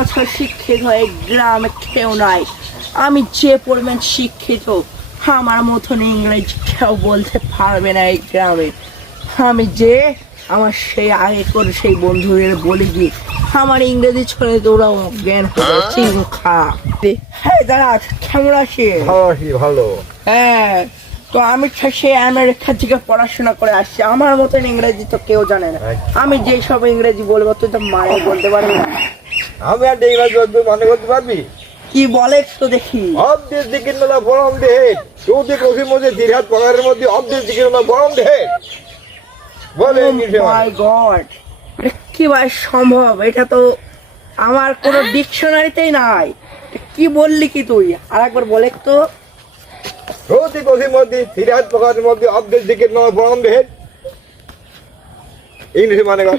মতো শিক্ষিত হয়ে গ্রামে কেউ নাই। আমি যে পরিমাণ শিক্ষিত, আমার মতন ইংরেজি কেউ বলতে পারবে না এই গ্রামে। আমি যে আমার সেই আগে করে সেই বন্ধুদের বলে গিয়ে আমার ইংরেজি ছড়ে তোরা জ্ঞান খা। হ্যাঁ দাদা, কেমন আছিস? ভালো আছি, ভালো। হ্যাঁ, তো আমি সেই আমেরিকা থেকে পড়াশোনা করে আসছি। আমার মতন ইংরেজি তো কেউ জানে না। আমি যেই সব ইংরেজি বলবো তুই তো মানে বলতে পারবি না। আমি আর ইংরাজি মনে করতে পারবি? কি বলে একটু দেখি। অব্দের দিকের মেলা বরম দেহে সৌদি কফির মধ্যে দিরহাত পাহাড়ের মধ্যে অব্দের দিকের মেলা বরম দেহে বলে মাই গড, কি ভাই সম্ভব? এটা তো আমার কোনো ডিকশনারিতেই নাই। কি বললি কি তুই? আর একবার বলে তো। সৌদি কফির মধ্যে দিরহাত পাহাড়ের মধ্যে অব্দের দিকের মেলা বরম দেহে ইংলিশে মানে কর।